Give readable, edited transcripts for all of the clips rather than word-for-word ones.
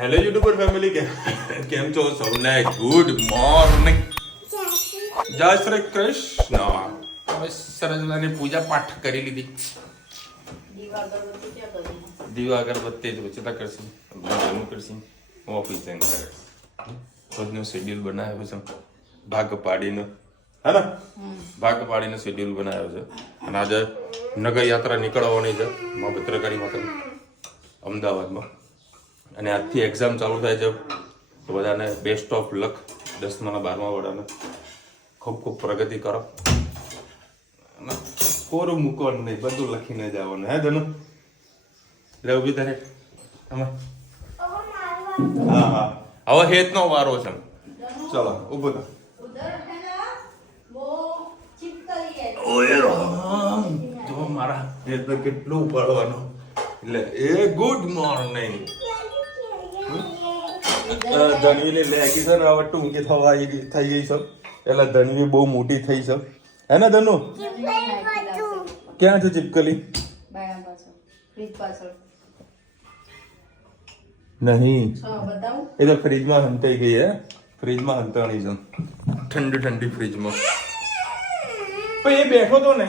Hello YouTuber family કેમ છો સૌને ગુડ મોર્નિંગ જય શ્રી કૃષ્ણ હવે સરસ્વતીની પૂજા પાઠ કરી લીધી દીવા અગરબત્તી જ વચ્ચે કરશી ભજન કરશી ઓફિસ જઈને કરે રોજનું શેડ્યુલ બનાવ્યું છે ભાગ પાડીને હે ને ભાગ પાડીને શેડ્યુલ બનાવ્યો છે અને આજે નગર યાત્રા નીકળવાની છે માં ભદ્રકાળી માતા અમદાવાદમાં અને આજથી એક્ઝામ ચાલુ થાય છે તો બધાને બેસ્ટ ઓફ લક 10મા 12મા વાળાને ખૂબ ખૂબ પ્રગતિ કરો અને કોરું મૂકવાનું નહીં બધું લખીને જવાનું હે ધનુ એટલે ઊભી તારે આમાં હા હવે હેતનો વારો છે ચલો ઊભો થા ઓય રામ જો મારા હેત તો કેટલું ઉપાડવાનું એટલે એ ગુડ મોર્નિંગ ધનવીને લેગી છે ને હવે ટૂંકી થવા થઈ ગઈ છે એટલે ધનવી બહુ મોટી થઈ છે હે ને ધનુ ક્યાં છે ચીપકલી નહીં એ તો ફ્રીજમાં હંતાઈ ગઈ હે ફ્રીજમાં હંતાણી છે ઠંડી ઠંડી ફ્રીજમાં પણ એ બેઠો તો ને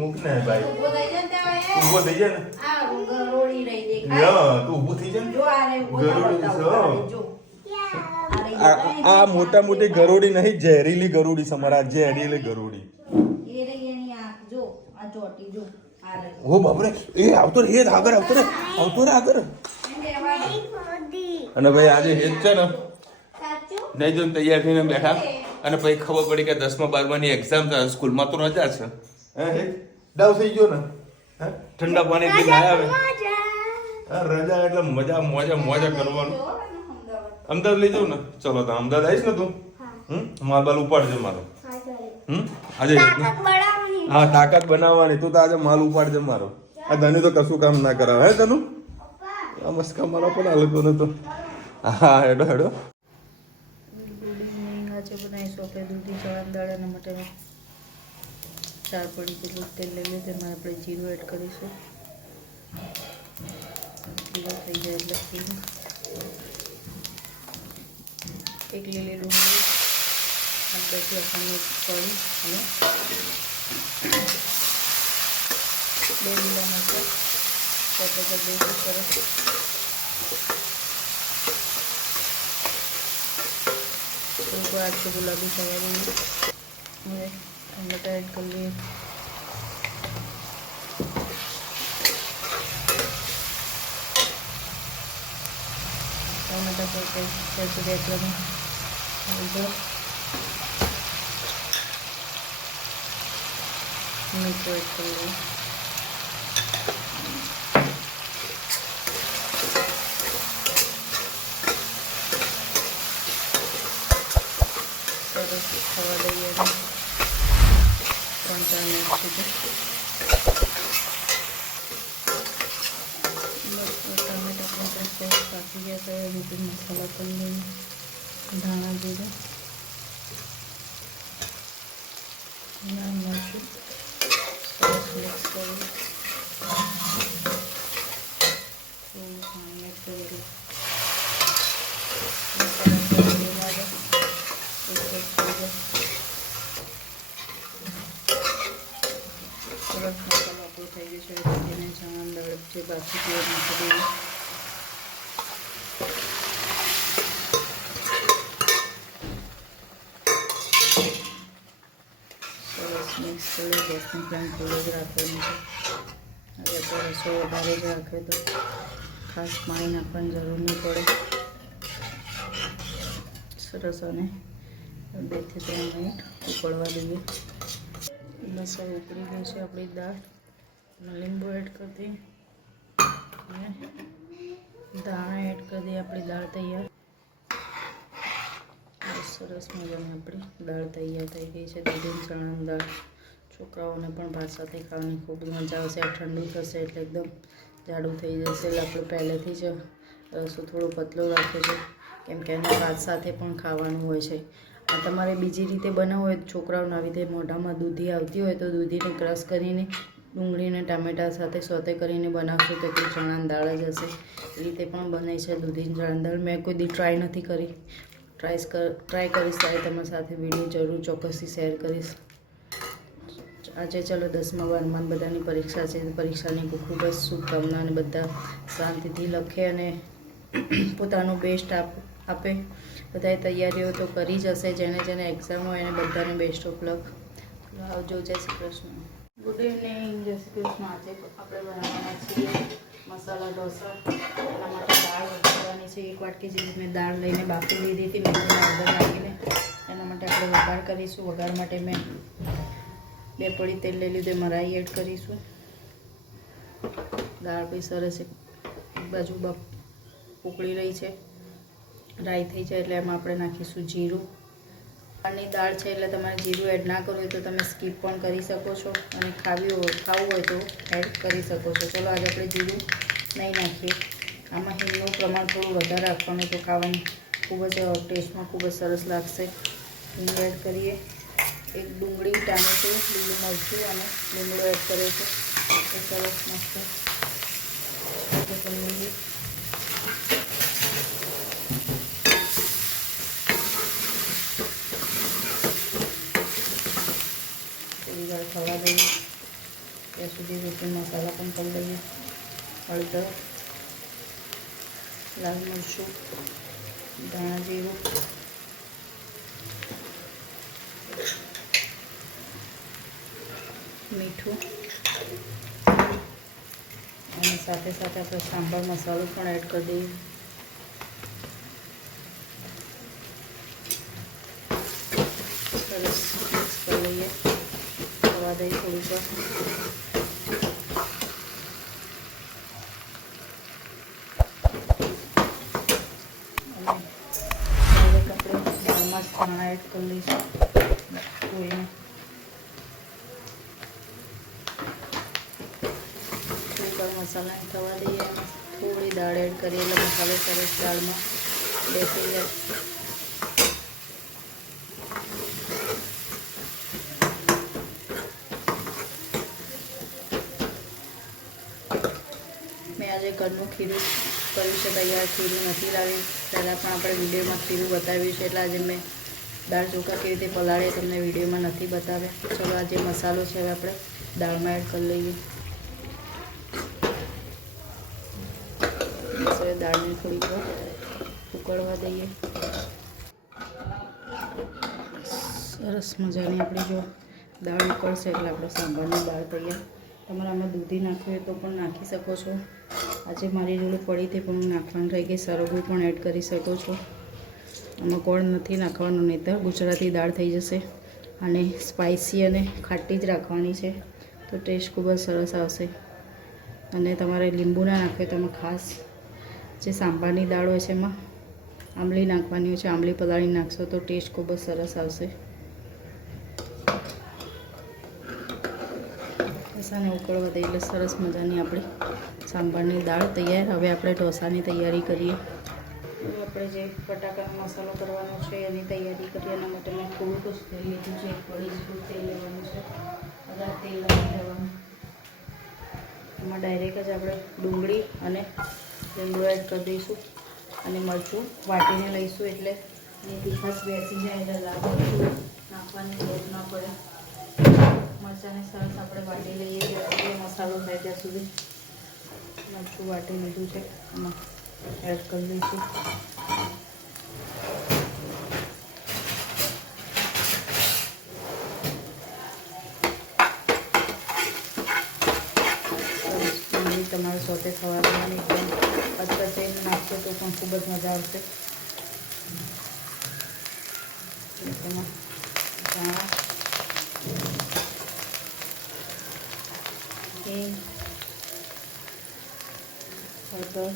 મૂક ને ભાઈ ઉભો થઈ જાય ને તું ઊભું થઈ જાય આ મોટા મોટી ગરોડી નહીં ઝેરીલી ગરોડી સમારા ઝેરીલી ગરોડી ઓ બાપરે એ આવતો રે આગળ આવતો રે આગળ અને ભાઈ આજે હેત છે ને નહીં જો તૈયાર થઈને બેઠા અને પછી ખબર પડી કે 10મા 12માની એક્ઝામ છે સ્કૂલમાં તો રજા છે હે ડાવ થઈ ગયો ને ઠંડા પાણીથી નાયા આવે રજા એટલે મોજા કરવાનું અમદાવાદ લઈ જાઉં ને ચલો તો અમદાવાદ આવીશ ને તું માલ બાલ ઉપાડજે મારો આજે હા તાકાત બનાવવાની તું તો આજે માલ ઉપાડજે મારો આ ધનુ તો કશું કામ ના કરાવે હે તનું આ મસ્કા મારો પણ હાલતો નતો હા હેડો આજે બનાવીશું આપણે દૂધી ચણા દાળાના માટે 4 પડી જેટલું તેલ લઈ લઈએ તેમાં આપણે જીરું એડ કરીશું જીરું થઈ જાય એટલે એક લીલી ડુંગળી અંદરથી આપણને પડી અને 2 લીલા મરચાં સાથે દઈશું સરસ થોડુંક આછું ગુલાબી થવા દઈએ હવે ટમેટા એડ કરી લઈએ ટમેટા ત્યાં સુધી આપણે હળદર મીઠું એડ કરી લઈએ સરસ ખાવા દઈએ 3-4 મિનિટ સુધી ટમેટા પણ સરસ પાકી ગયા તો એની મસાલા પણ લઈએ ધાણા જીરું લાલ મરચું સરસ મિક્સ કરી થોડું પાણી એડ કરી દઈએ સરસ મસાલો આપણો થઈ ગયો છે તેને ચણા દાળ જે બાકી છે નાખી દઈએ સરસ મિક્સ કરી ગેસની ફ્લેમ ફૂલ જ રાખવાની છે હવે તો રસો વધારે જ રાખે તો ખાસ પાણી નાખવાની જરૂર નહીં પડે સરસ અને 2 થી 3 મિનિટ ઉકળવા દઈએ બસ હવે ઉકળી ગઈ છે આપણી દાળ લીંબુ એડ કરી દઈએ અને દાણા એડ કરી દઈએ આપણી દાળ તૈયાર સરસ મજાની આપણી દાળ તૈયાર થઈ ગઈ છે દૂધી ચણાની દાળ છોકરાઓને પણ ભાત સાથે ખાવાની ખૂબ મજા આવશે આ ઠંડુ થશે એટલે એકદમ જાડું થઈ જશે એટલે આપણે પહેલેથી જ રસો થોડો પતલો રાખ્યો છે કેમ કે એને ભાત સાથે પણ ખાવાનું હોય છે તમારે બીજી રીતે બનાવવું હોય છોકરાઓને આવી રીતે મોઢામાં દૂધી આવતી હોય તો દૂધીને ક્રશ કરીને ડુંગળી અને ટામેટાં સાથે સોતે કરીને બનાવશો તો તે ચણાની દાળ જ હશે. એ રીતે પણ બને છે દૂધીની ચણાની દાળ. મેં કોઈ દી ટ્રાય નથી કરી, ટ્રાય કરીશ ત્યારે તમારી સાથે વિડીયો જરૂર ચોક્કસથી શેર કરીશ. આજે ચલો 10મા 12મા બધાની પરીક્ષા છે. પરીક્ષાની ખૂબ જ શુભકામના અને બધા શાંતિથી લખે અને પોતાનું બેસ્ટ આપે. બધાએ તૈયારીઓ તો કરી જ હશે. જેને એક્ઝામ હોય એને બધાને બેસ્ટ ઓફ લક. આવજો. જય શ્રી કૃષ્ણ. Good evening. જય શ્રી કૃષ્ણ. આજે આપણે બનાવવાના છીએ મસાલા ઢોસા. એના માટે દાળ વઘારવાની છે. 1 વાટકી જેવી મેં દાળ લઈને બાફી લીધી હતી મીઠું હળદર નાખીને. એના માટે આપણે વઘાર કરીશું. વઘાર માટે મેં 2 પડી તેલ લઈ લીધું. એમાં રાઈ એડ કરીશું. દાળ બી સરસ એક બાજુ ઉકળી રહી છે. રાઈ થઈ જાય એટલે એમાં આપણે નાખીશું જીરું. દાળની દાળ છે એટલે તમારે જીરું એડ ના કરવું હોય તો તમે સ્કીપ પણ કરી શકો છો, અને ખાવું હોય તો એડ કરી શકો છો. ચલો આજે આપણે જીરું નહીં નાખીએ. આમાં હિંગનું પ્રમાણ થોડું વધારે રાખવાનું તો ખાવાનું ખૂબ જ ટેસ્ટમાં ખૂબ જ સરસ લાગશે. હિંગ એડ કરીએ. એક ડુંગળી, ટામેટું, લીલું મરચું અને લીમડો એડ કર્યો છે. એ સરસ મસ્ત કરી લઈએ. થોડી વાર થવા દઈએ. ત્યાં સુધી રૂટીન મસાલા પણ કરી લઈએ. હળદર, લાલ મરચું, ધાણા જીરું, મીઠું અને સાથે સાથે આપણે સાંભાર મસાલો પણ એડ કરી દઈએ. સરસ મિક્સ કરી લઈએ. થવા દઈએ થોડીક વાર. દાળમાં જ ધાણા એડ કરી લઈશું. ધોઈને મસાલાને થવા દઈએ. થોડી દાળ એડ કરીએ એટલે મસાલો સરસ દાળમાં બેસી જાય. મેં આજે ઘરનું ખીરું કર્યું છે તૈયાર. ખીરું નથી લાવી. પહેલાં પણ આપણે વિડીયોમાં ખીરું બતાવ્યું છે એટલે આજે મેં દાળ ચોખા કેવી રીતે પલાળે તમને વિડીયોમાં નથી બતાવ્યા. ચલો આ જે મસાલો છે હવે આપણે દાળમાં એડ કરી લઈએ. હવે દાળને થોડીક વાર ઉકળવા દઈએ. સરસ મજાની આપણી જો દાળ ઉકળશે એટલે આપણે સાંભારની દાળ તૈયાર. તમારે આમાં દૂધી નાખવી હોય તો પણ નાખી શકો છો. આજે મારી જોડે પડી હતી પણ નાખવાનું રહી ગઈ. સરગવું પણ એડ કરી શકો છો. આમાં ગોળ નથી નાખવાનું, નહીં તો ગુજરાતી દાળ થઈ જશે. અને સ્પાઇસી અને ખાટી જ રાખવાની છે તો ટેસ્ટ ખૂબ જ સરસ આવશે. અને તમારે લીંબુ ના નાખે તો એમાં ખાસ જે સાંભારની દાળ હોય છે એમાં આંબલી નાખવાની હોય છે. આંબલી પલાળી નાખશો તો ટેસ્ટ ખૂબ જ સરસ આવશે. મસાલાને ઉકળવા દઈએ એટલે સરસ મજાની આપણી સાંભારની દાળ તૈયાર. હવે આપણે ઢોસાની તૈયારી કરીએ. આપણે જે બટાકાનો મસાલો કરવાનો છે એની તૈયારી કરીએ. એના માટે મેં થોડુંક જ તેલ લીધું છે. 1 કઢી જેટલું તેલ લેવાનું છે. બધા તેલ નાખી દેવાનું. એમાં ડાયરેક્ટ જ આપણે ડુંગળી અને લીમડો એડ કરી દઈશું અને મરચું વાટીને લઈશું એટલે એ તીખાશ બેસી જાય એટલે લાલ મરચું નાખવાની જરૂર ના પડે. મરચાંને સરસ આપણે વાટી લઈએ ત્યાં સુધી મસાલો થાય ત્યાં સુધી. મરચું વાટી લીધું છે એમાં એડ કરી દઈશું. તમારે સોતે થવા દેવાની. એકદમ અચકચીને નાખશો તો પણ ખૂબ જ મજા આવશે. તેમાં ધાણા, હિંગ, હળદર,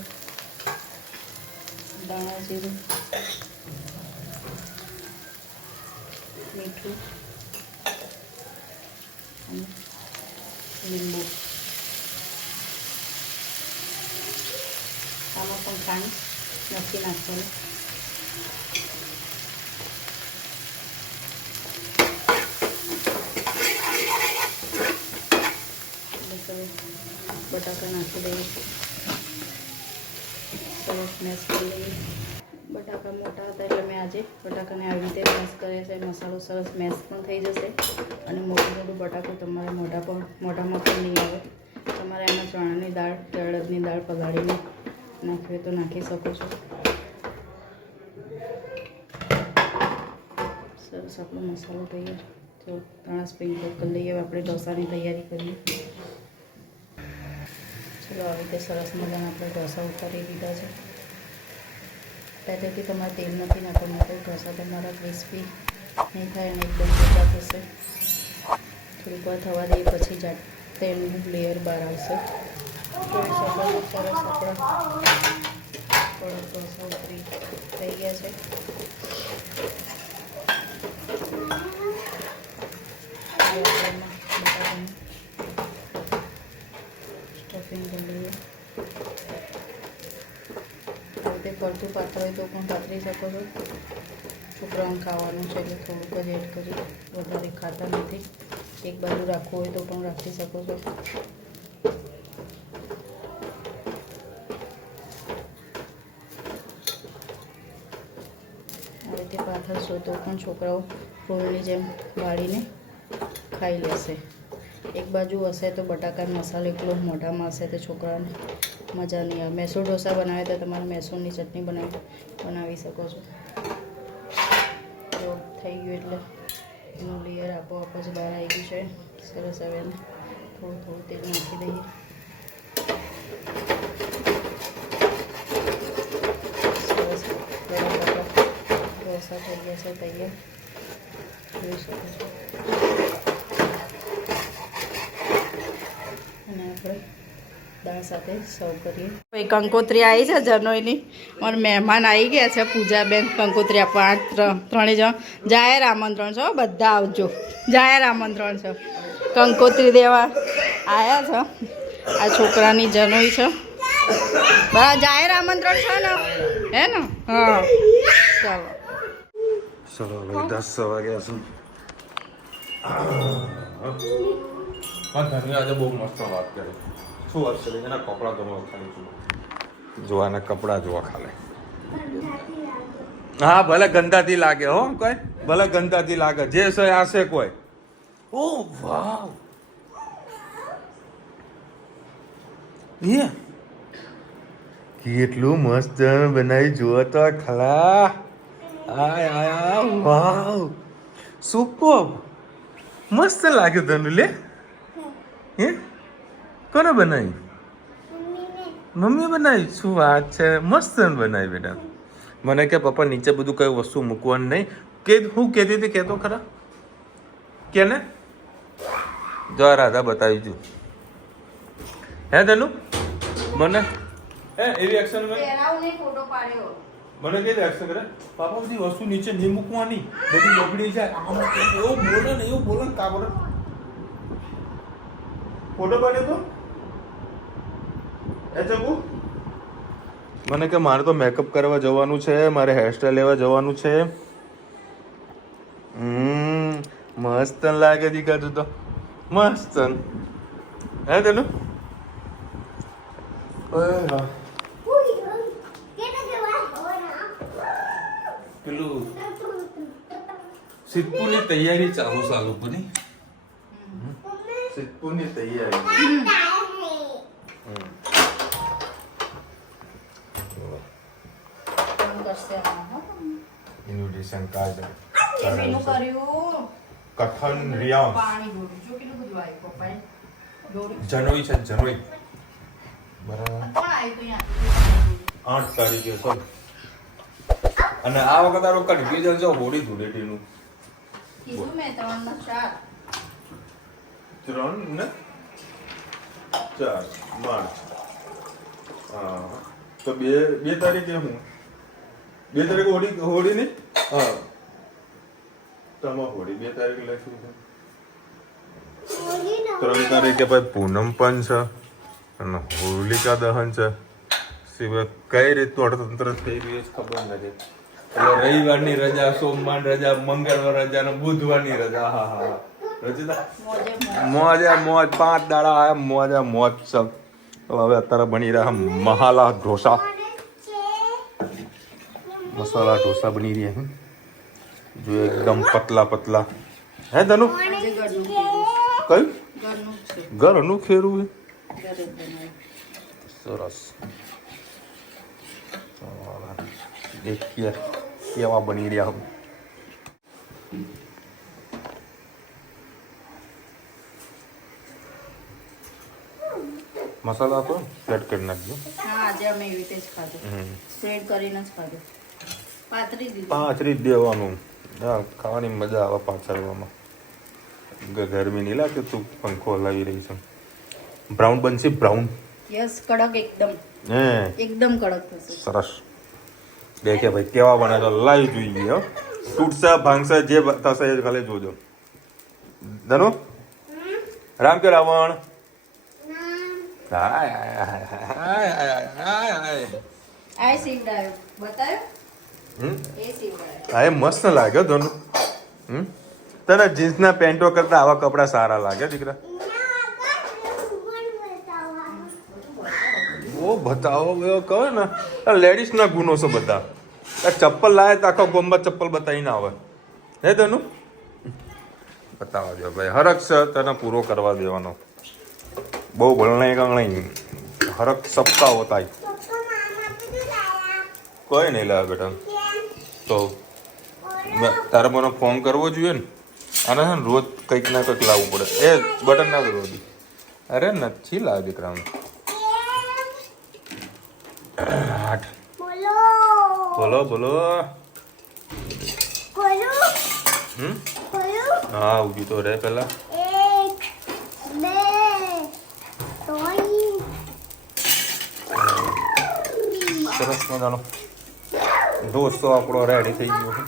ધાણા જીરું, મીઠું અને લીંબુ. આમાં પણ ખાંડ નથી નાખવાનું. બટાકા નાખી દઈએ, સરસ મેશ કરી લઈએ. બટાકા મોટા હતા એટલે મેં આજે બટાકાને આવી રીતે મેશ કર્યા છે. મસાલો સરસ મેશ પણ થઈ જશે અને મોટું બટાકું તમારે મોઢામાં પણ નહીં આવે. તમારે એમાં ચણાની દાળ કે અડદની દાળ પલાળીને નાખવી તો નાખી શકો છો. સરસ આપણો મસાલો તૈયાર. તો ધાણા સ્પ્રિંકલ કરી લઈએ. આપણે ઢોસાની તૈયારી કરીએ. ચલો આવી રીતે સરસ મજાના આપણે ઢોસા ઉતારી દીધા છે. પહેલેથી તમારે તેલ નથી નાખવાનું, તો ઢોસા તમારા ક્રિસ્પી નહીં થાય અને એકદમ મોટા થશે. થોડીક વાર થવા દઈએ પછી જ તેલનું લેયર બહાર આવશે. જોઈ શકો છો સરસ આપણા ઢોસા ઉતરી થઈ ગયા છે. સ્ટફિંગ કરી લઈએ. આ રીતે ફરતું પાત્ર હોય તો પણ પાથરી શકો છો. છોકરાઓને ખાવાનું છે એટલે થોડુંક જ એડ કરી, વધારે ખાતા નથી. એક બાજુ રાખવું હોય તો પણ રાખી શકો છો. આ રીતે પાથરશો તો પણ છોકરાઓ રોલની જેમ વાળીને ખાઈ લેશે. એક બાજુ હશે તો બટાકા મસાલો એકલો મોઢામાં હશે તો છોકરાઓને મજા નહીં આવે. મૈસૂર ઢોસા બનાવે તો તમારે મૈસૂરની ચટણી બનાવી શકો છો. જો થઈ ગયું એટલે એનું લેયર આપોઆપ જ બહાર આવી ગયું છે. સરસ. હવે એને થોડું તેલ નાખી દઈએ. સરસ ગરમ ઢોસા થઈ ગયા છે તૈયાર. જોઈ શકો છો. અને આપણે દાળ સાથે સર્વ કરીએ. ભાઈ કંકોત્રી આવી છે જનોઈની. મારા મહેમાન આવી ગયા છે. પૂજાબેન કંકોત્રી આપવા 3 જણ. જાહેર આમંત્રણ છે, બધા આવજો. જાહેર આમંત્રણ છે. કંકોત્રી દેવા આવ્યા છે. આ છોકરાની જનોઈ છે. બરાબર, જાહેર આમંત્રણ છે ને, હે ને? હા, ચાલો. ચલો ભાઈ 10 વાગ્યા છે. ધન્ય આજે બહુ મસ્ત વાત કરી. શું વાત કરી? એના કપડાં ધોવા ખાલી છું. જોવાના કપડાં જોવા ખાલે. હા, ભલે ગંદાથી લાગે હો કોઈ, ભલે ગંદાથી લાગે. જે છે આ છે કોઈ. ઓ વાવ, કેટલું મસ્ત બનાવી જુઓ તો ખલા. આયા વાવ, સુપર મસ્ત લાગ્યું તને. લે હે, કોને બનાવી? મમ્મી બનાવી. શું વાત છે, મસ્ત બનાવી બેટા. મને કે પપ્પા નીચે બધું કઈ વસ્તુ મૂકવાનું નહીં. કે હું કહેતી હતી, કહેતો ખરા કે ને? જો રાધા બતાવી છું. હે તનુ મને એવી એક્શન ફોટો પાડ્યો. મને કઈ એક્શન કરે પાપા, બધી વસ્તુ નીચે નહીં મૂકવાની, બધી બગડી જાય. એવું બોલે ને, એવું બોલે ને. કા બોલે ફોટો પાડ્યો તો એ ચકુ. મને કે મારે તો મેકઅપ કરવા જવાનું છે, મારે હેરસ્ટાઈલ લેવા જવાનું છે. મસ્ત લાગે દીકરા, તું તો મસ્ત. હે તને પેલું સિદ્ધપુરની તૈયારી ચાલુ છે. લોકોની સિદ્ધપુરની તૈયારી. ઇન્વિટેશન કાર્ડ કઠન રિયાસ જનોઈ છે. જનોઈ બરાબર 8 તારીખે છે. અને આ વખત તારો કન્ફ્યુઝન છે હોળી ધૂળેટીનું. 3 ને 4 માર્ચ. હા, તો 2 તારીખે હું 2 તારીખે હોળી નહીં. હા, તમા હોળી 2 તારીખે લખ્યું છે. 3 તારીખે ભાઈ પૂનમ પણ છે અને હોલિકા દહન છે. સિવાય કઈ રીતનું અર્થતંત્ર થઈ રહ્યું છે ખબર નથી. એટલે રવિવારની રજા, સોમવાર રજા, મંગળવાર રજા અને બુધવારની રજા. હા હા, રજતા મોજ 5 દાડા આયા. મોજ સબ તો હવે અત્યારે બની રહ્યા મસાલા ઢોસા. મસાલા ઢોસા બની રહ્યા છે જો એકદમ પતલા પતલા. હે ધનુ આજે ઘરનું કયું ઘરનું છે ઘરનું ખેરું ઘરે જ બનાવ્યું. સરસ. દેખીએ કેવા બની રહ્યા હું. મસાલા તો સેટ કરી નાખજો. હા આજે અમે એવી રીતે જ ખાધું, સ્પ્રેડ કરીને જ ખાધું, પાથરી દીધું. પાંચરી જ દેવાનું. હા ખાવાની મજા આવે પાછળવામાં. ગરમી નહીં લાગે તું પંખો હલાવી રહી છે. બ્રાઉન બનશે બ્રાઉન. યસ કડક એકદમ હે એકદમ કડક થશે. સરસ. દેખે ભાઈ કેવા બને તો લાવી જોઈએ હો. તૂટશે ભાંગશે જે થશે એ ખાલી જોજો. ધનુ રામ કે રાવણ. આ સીવડાયો બતાયો એ સીવડાયો. હા એ મસ્ત લાગ્યો ધનુ. તને જીન્સના પેન્ટો કરતા આવા કપડા સારા લાગે દીકરા. ઓ બતાવો કહો ને લેડીઝ ના ગુનો છે બધા. ચપ્પલ લાવે તો આખો ગોમ્બા ચપ્પલ બતાવીને આવે. હે તનું બતાવા દો ભાઈ. હરક છે તને પૂરો કરવા દેવાનો. બહુ ભણણાઈ ગણાઈ હરક સપ્તાહ હોતા કોઈ નહીં લાવે બેટા. તો તારે મને ફોન કરવો જોઈએ ને. આને છે ને રોજ કંઈક ના કંઈક લાવવું પડે. એ બટન ના રોજ. અરે નથી લાવે દીકરાને. બોલો બોલો. હા ઉભી તો રે પેલા. સરસ મજાનો ઢોસો આપણો રેડી થઈ ગયો છે.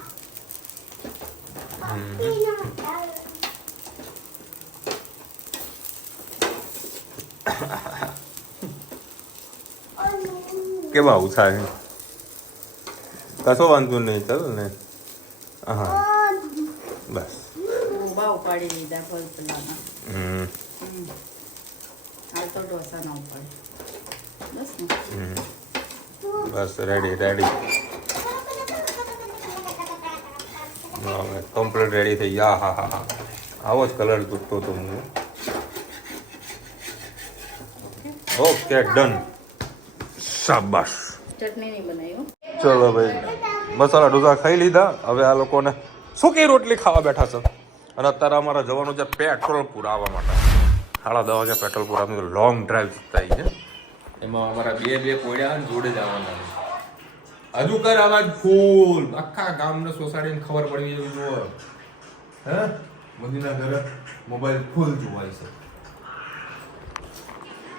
કેવા આવું થાય કશો વાંધો નહીં. ચાલ ને હા બસ. ઉભા ઉપાડી લીધા પલપલાના. હાલ તો ઢોસા ના ઉપાડે. બસ ને બસ રેડી રેડી. કમ્પ્લીટ રેડી થઈ ગયા. હા હા હા આવો જ કલર તૂટતો હતો હું. Okay done. શાબાશ. ચટણી નહીં બનાવી. ચલો ભાઈ મસાલા ઢોસા ખાઈ લીધા. હવે આ લોકોને સૂકી રોટલી ખાવા બેઠા છે. અને અત્યારે અમારે જવાનું છે પેટ્રોલ પુરાવા માટે. 10:30 વાગે પેટ્રોલ પુરાવાનું લોંગ ડ્રાઈવ થઈ છે. એમાં અમારા બે કોયડા જોડે જવાના. હજુ કર અવાજ ફૂલ આખા ગામને સોસાયટીને ખબર પડવી એવી જુઓ. હે મોદીના ઘરે મોબાઈલ ફૂલ જોવાય છે.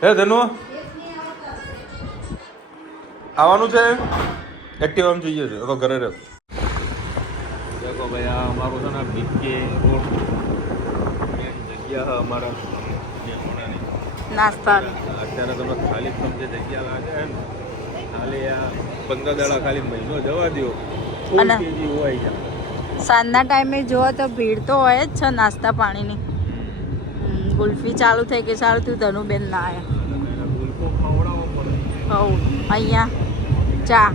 હે ધનુ આવવાનું છે. એક્ટિવામાં જોઈએ છે તો ઘરે રહે. દેખો ભાઈ આ અમારું છે ને બીકે રોડ જગ્યા અમારા નાસ્તા અત્યારે તમે ખાલી તમને જગ્યા લાગે ને ખાલી આ 15 દાડા ખાલી મહિનો જવા દો. અને હોય છે સાંજના ટાઈમે જોવો તો ભીડ તો હોય જ છે નાસ્તા પાણીની. ગુલ્ફી ચાલુ થઈ ગઈ. સારું તું ધનુબેન ના આવ્યા. ગુલકો ખવડાવવો પડે. અહીંયા ચા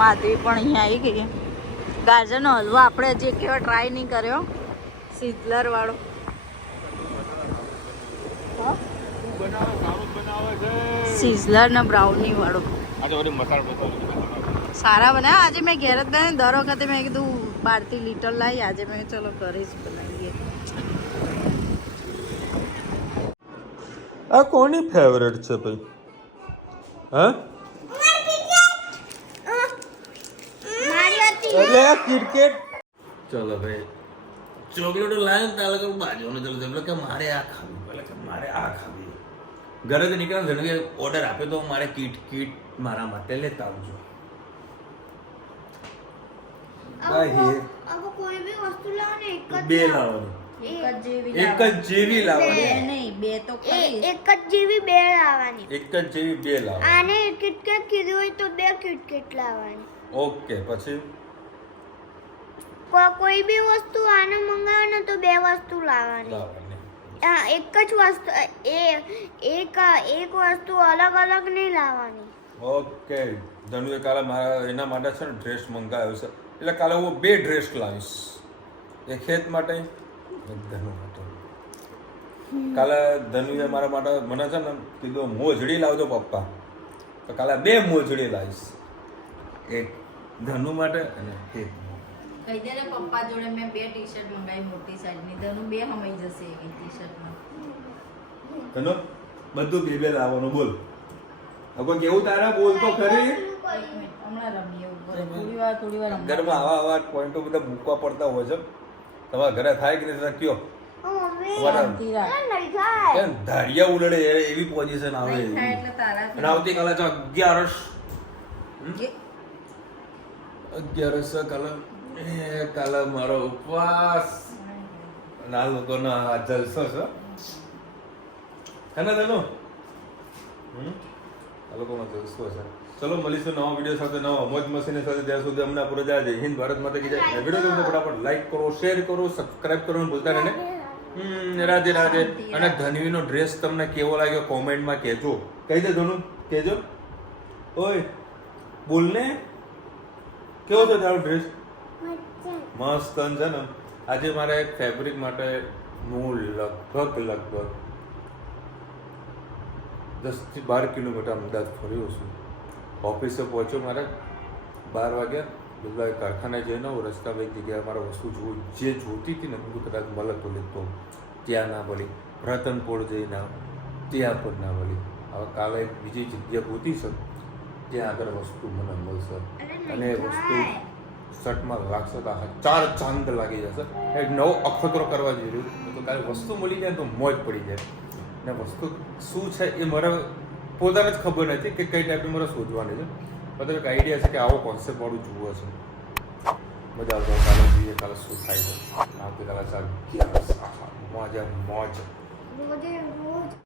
માધવી પણ અહીંયા આવી ગઈ. ગાજરનો હલવો આપણે હજી કેવો ટ્રાય નહીં કર્યો. સિઝલર વાળો સિઝલર ને બ્રાઉની વાળો સારા બનાવ્યા. આજે મેં ઘેર જ બનાવી. દર વખતે મેં કીધું બહારથી લીટર લાવી. આજે મેં ચલો ઘરે જ બનાવીએ. આ કોની ફેવરેટ છે ભાઈ? હા એટલે આ ક્રિકેટ. ચલો ભાઈ ચોકલેટો લાવે તાલે કે બાજુનો ચલો એટલે કે મારે આ ખાવું. એટલે કે મારે આ ખાવું. ઘરે તો નીકળ્યા ને કે ઓર્ડર આપ્યો તો મારે કીટ મારા માટે લેતા આવજો. કોઈ બી વસ્તુ લાવો ને બે લાવવાનું. એક જ જેવી લાવવાની. નહીં બે તો એક જ જેવી બે લાવવાની. એક જ જેવી બે લાવવાની. આને કિટકેટ કીધું હોય તો બે કિટકેટ લાવવાની. ઓકે પછી કોઈ બી વસ્તુ આને મંગાવે ને તો બે વસ્તુ લાવવાની. એક જ વસ્તુ એક વસ્તુ અલગ અલગ નહીં લાવવાની. ઓકે ધનુએ કાલે મારા એના માટે છે ને ડ્રેસ મંગાવ્યો છે એટલે કાલે હું 2 ડ્રેસ લાવીશ, એક હેત માટે એક ધનુ માટે. કાલે ધનુએ મારા માટે મને છે ને કીધું મોજડી લાવજો પપ્પા, તો કાલે 2 મોજડી લાવીશ, એક ધનુ માટે અને હેત. કહી દે ને પપ્પા જોડે મેં 2 ટી-શર્ટ મંગાવી મોટી સાઈઝની, ધનુ 2 હમાઈ જશે એક ટી-શર્ટમાં. ધનુ બધું 2 લાવવાનું બોલ. હવે કેવું તારા બોલ તો ખરી. હમણાં રમીએ ઉપર થોડી વાર રમવા. ઘરમાં આવા પોઈન્ટો બધા મૂકવા પડતા હોય છે. તમારા ઘરે થાય કે નહીં થતા કયો? શાંતિ રાખ. કેમ ધારિયા ઉલડે એવી પોઝિશન આવે નહીં થાય એટલે તારાથી. અને આવતીકાલે જો 11 કાલે કાલે મારો ઉપવાસ અને આ લોકોનો આ જલસો છે ને ધનુ? આ લોકોનો જલસો છે. ચલો મળીશું નવા વિડીયો સાથે, નવા મોજ મસ્તીની સાથે. ત્યાં સુધી અમને પૂરો જય હિન્દ, ભારત માતા કી જય. વિડીયો તમને ફટાફટ લાઈક કરો, શેર કરો, સબસ્ક્રાઇબ કરવાનું ભૂલતા નહીં. રાધે રાધે. અને ધનવીનો ડ્રેસ તમને કેવો લાગ્યો કોમેન્ટમાં કહેજો. કહી દે ધનુ, કહેજો. ઓય બોલ ને, કેવો છે તારો ડ્રેસ? મસ્ત છે ને. આજે મારા એક ફેબ્રિક માટે હું લગભગ 10 થી 12 કિલોમીટર અમદાવાદ ફર્યો છું. ઓફિસે પહોંચ્યો મારે 12 વાગ્યા. બધા કારખાને જઈને હું રસ્તામાં એક જગ્યાએ મારે વસ્તુ જે જોતી હતી ને હું કદાચ મળે તો લેતો, ત્યાં ના મળી. રતનપોળ જઈને ત્યાં પણ ના મળી. હવે કાલે એક બીજી જગ્યા ગોતી છે, ત્યાં આગળ વસ્તુ મને મળશે અને એ વસ્તુ શર્ટમાં લાગશે તો 4 ચાંદ લાગી જશે. એક નવો અખતરો કરવા જઈ રહ્યું તો કાલે વસ્તુ મળી જાય તો મોજ પડી જાય. ને વસ્તુ શું છે એ મારે પોતાને જ ખબર નથી કે કઈ ટાઈપની મારે શોધવાની છે. મતલબ એક આઈડિયા છે કે આવો કોન્સેપ્ટ વાળું જુઓ છે, મજા આવતો. કાલે જોઈએ કાલે શું થાય છે. આવતીકાલે 11 મોજ. રોજે રોજ